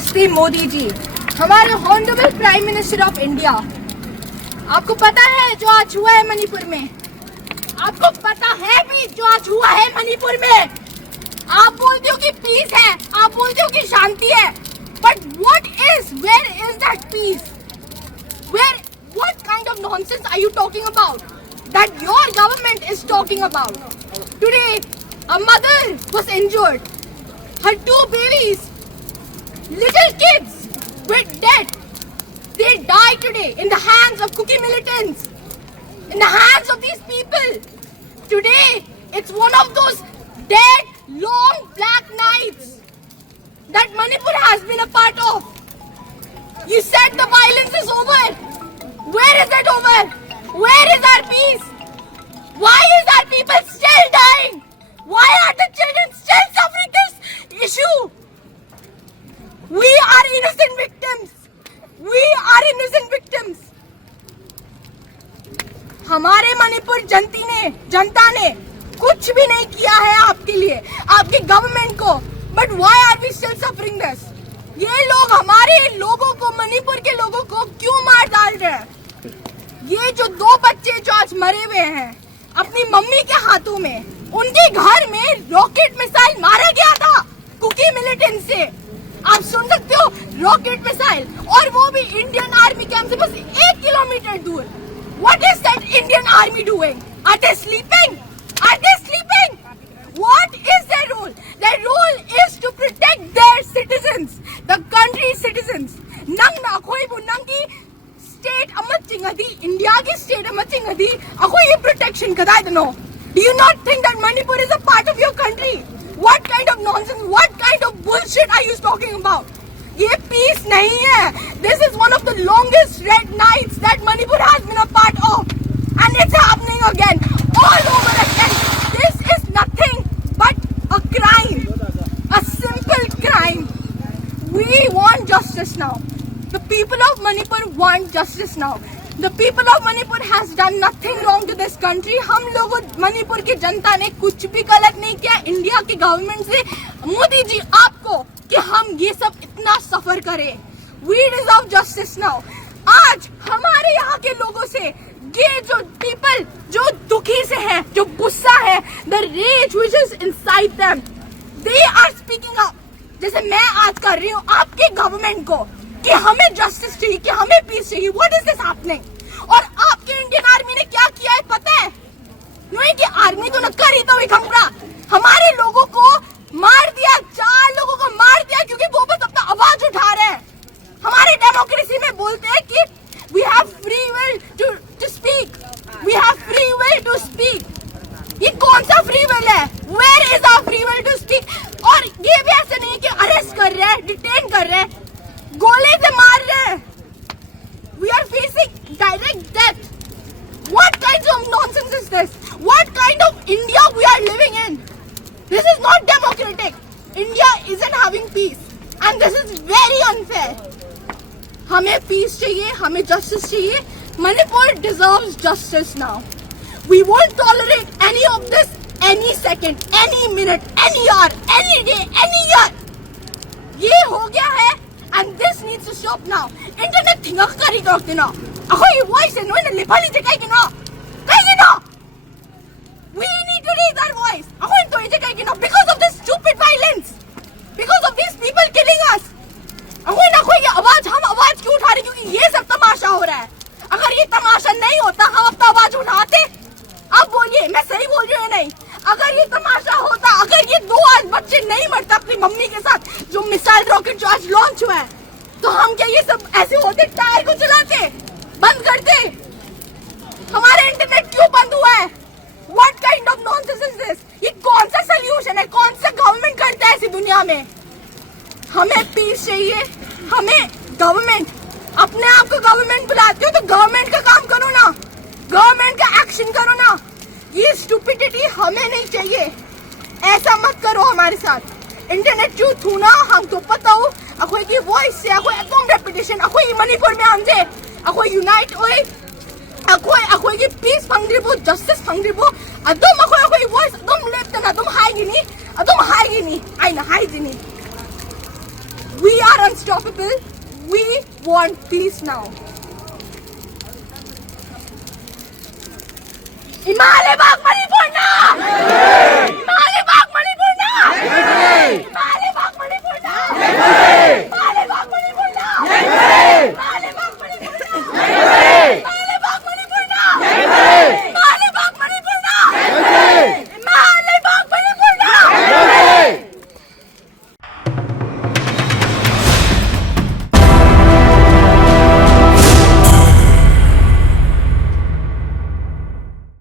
नमस्ते मोदी जी, हमारे honourable prime minister of India. आपको पता है जो आज हुआ है मणिपुर में? आपको पता है भी जो आज हुआ है मणिपुर में? आप बोलते हो कि पीस है, आप बोलते हो कि शांति है, but where is that peace? What kind of nonsense are you talking about? That your government is talking about. Today, a mother was injured. Her 2 babies, little kids, were dead. They died today in the hands of cookie militants, in the hands of these people. Today, it's one of those dead, long black nights that Manipur has been a part of. You said the violence is over. Where is it over? Where is our peace? Why is our people still dying? Why are the children still suffering this issue? We are innocent victims. We are innocent victims. हमारे मणिपुर जनता ने कुछ भी नहीं किया है आपके लिए, आपकी गवर्नमेंट को. But why are we still suffering this? ये लोग हमारे लोगों को, मणिपुर के लोगों को क्यों मार डाल रहे हैं? ये जो 2 बच्चे जो आज मरे हुए हैं अपनी मम्मी के हाथों में, उनके घर में रॉकेट मिसाइल मारा गया था कुकी मिलिटेंट से. आप सुन सकते हो, रॉकेट मिसाइल, और वो भी इंडियन आर्मी कैंप से बस 1 किलोमीटर दूर. What is that Indian army doing? Are they sleeping? Are they sleeping? What is their role? Their role is to protect their citizens, the country's citizens. Nang na khoi bu nang ki state amat chingadi, India ki state amat chingadi, akhoi ye protection kadai dano. Do you not think that Manipur is a part of your country? What kind of nonsense, what kind of bullshit are you talking about? ये peace नहीं है. This is one of the longest red nights that Manipur has been a part of, and it's happening again, all over again. This is nothing but a crime, a simple crime. We want justice now. The people of Manipur want justice now. The people of Manipur has done nothing wrong to this country. हम लोगों मणिपुर की जनता ने कुछ भी गलत नहीं किया. India की गवर्नमेंट से, मोदी जी आपको, कि हम ये सब इतना सफर करें. We deserve justice now. आज हमारे यहाँ के लोगों से ये जो people जो दुखी से हैं, जो गुस्सा है, the rage which is inside them, they are speaking up. जैसे मैं आज कर रही हूँ आपके गवर्नमेंट को कि हमें जस्टिस चाहिए, कि हमें पीस चाहिए. What is this happening? और आपके इंडियन आर्मी ने क्या किया है पता है? नहीं कि आर्मी तो न करी तो खंगरा, हमारे लोगों को मार दिया, 4 लोगों को मार दिया क्योंकि वो बस अपना आवाज उठा रहे हैं. हमारे डेमोक्रेसी में बोलते हैं कि we have free will to speak. We have free will to speak. ये कौन सा फ्री विल है? Where is our free will to speak? और ये भी ऐसा नहीं कि अरेस्ट कर रहे हैं, डिटेन कर रहे हैं, गोले से मार रहे हैं. We are facing direct death. What kind of nonsense is this? What kind of India we are living in? This is not democratic. India isn't having peace, and this is very unfair. हमें peace चाहिए, हमें justice चाहिए. Manipur deserves justice now. We won't tolerate any of this any second, any minute, any hour, any day, any year. ये हो गया है, and this needs to stop now. Internet tingak kari करते ना. अखो ये voice है, नोए ना लिपाली जगह की ना, कहीं ना. We need to raise our voice. अखो इन तो ये जगह की ना, because of this stupid violence, because of these people killing us. अखो इन अखो ये आवाज, हम आवाज क्यों उठा रहे? क्योंकि ये सब तमाशा हो रहा है. अगर ये तमाशा नहीं होता, हम अपना आवाज उठाते. अब बोलिए, मैं सही बोल रही हूँ नहीं? अगर ये तमाशा होता, अगर ये 2 आज बच्चे नहीं मरता अपनी मम्मी के साथ, जो मिसाइल रॉकेट जो आज लॉन्च हुआ है, तो हम क्या ये सब ऐसे होते, टायर को चलाते, बंद करते? हमारे इंटरनेट क्यों बंद हुआ है? What kind of nonsense is this? ये कौन सा सोल्यूशन है? कौन सा गवर्नमेंट करता है ऐसी दुनिया में? हमें पीस चाहिए. हमें गवर्नमेंट, अपने आप को गवर्नमेंट बुलाते हो तो गवर्नमेंट का काम करो ना, गवर्नमेंट का एक्शन करो ना. ये स्टूपिडिटी हमें नहीं चाहिए. ऐसा मत करो हमारे साथ. इंटरनेट जो थू ना, हम तो पता हो अखोई की वॉइस से, अखोई एटम रेपिटेशन, अखोई मणिपुर में हमसे, अखोई यूनाइट होए, अखोई की पीस फंगरिबो, जस्टिस फंगरिबो, अदम अखोई वॉइस अदम लेफ्ट ना, अदम हाई गिनी, आई ना high Guinea. We are unstoppable. We want peace now. Himalaya भाग मणिपुर ना!